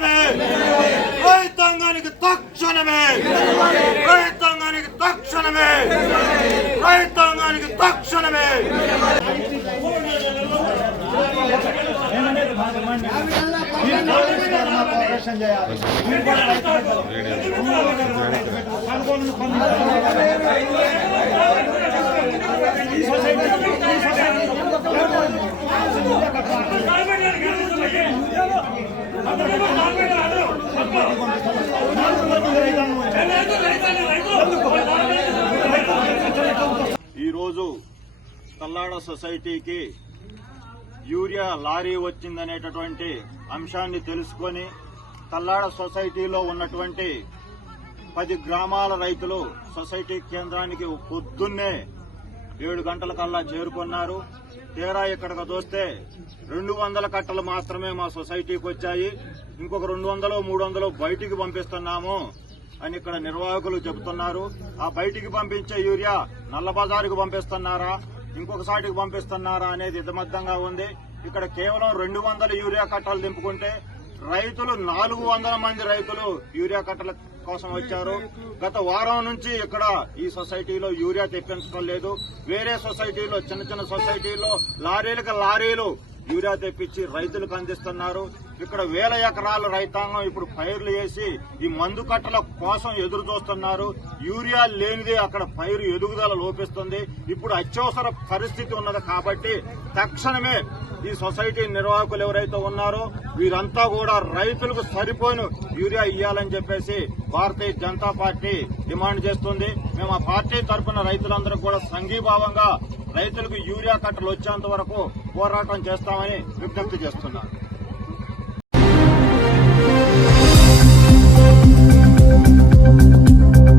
తక్షణమే రైతాంగానికి తక్షణమే రైతాంగానికి తక్షణమే రైతాంగానికి తక్షణమే ఈరోజు తల్లాడ సొసైటీకి యూరియా లారీ వచ్చిందనేటటువంటి అంశాన్ని తెలుసుకొని తల్లాడ సొసైటీలో ఉన్నటువంటి 10 గ్రామాల రైతులు సొసైటీ కేంద్రానికి పొద్దున్నే 7 గంటల కల్లా చేరుకున్నారు. తీరా ఇక్కడికి చూస్తే 200 కట్టలు మాత్రమే మా సొసైటీకి వచ్చాయి, ఇంకొక 200-300 బయటికి పంపిస్తున్నాము అని ఇక్కడ నిర్వాహకులు చెబుతున్నారు. ఆ బయటికి పంపించే యూరియా నల్లబజారుకు పంపిస్తున్నారా, ఇంకొక సాటికి పంపిస్తున్నారా అనేది ఇదమద్దంగా ఉంది. ఇక్కడ కేవలం 200 యూరియా కట్టలు దింపుకుంటే రైతులు 400 మంది రైతులు యూరియా కట్టల కోసం వచ్చారు. గత వారం నుంచి ఇక్కడ ఈ సొసైటీలో యూరియా తెప్పించడం లేదు. వేరే సొసైటీలో చిన్న సొసైటీలో లారీలకు లారీలు యూరియా తెప్పించి రైతులకు అందిస్తున్నారు. ఇక్కడ 1000 ఎకరాల రైతాంగం ఇప్పుడు పైర్లు వేసి ఈ మందు కట్టల కోసం ఎదురు చూస్తున్నారు. యూరియా లేనిదే అక్కడ పైరు ఎదుగుదల లోపిస్తుంది. ఇప్పుడు అత్యవసర పరిస్థితి ఉన్నది కాబట్టి తక్షణమే ఈ సొసైటీ నిర్వాహకులు ఎవరైతే ఉన్నారో వీరంతా కూడా రైతులకు సరిపోయిన యూరియా ఇవ్వాలని చెప్పేసి భారతీయ జనతా పార్టీ డిమాండ్ చేస్తుంది. మేము ఆ పార్టీ తరఫున రైతులందరూ కూడా సంఘీభావంగా రైతులకు యూరియా కట్టలు వచ్చేంత వరకు పోరాటం చేస్తామని విజ్ఞప్తి చేస్తున్నాం.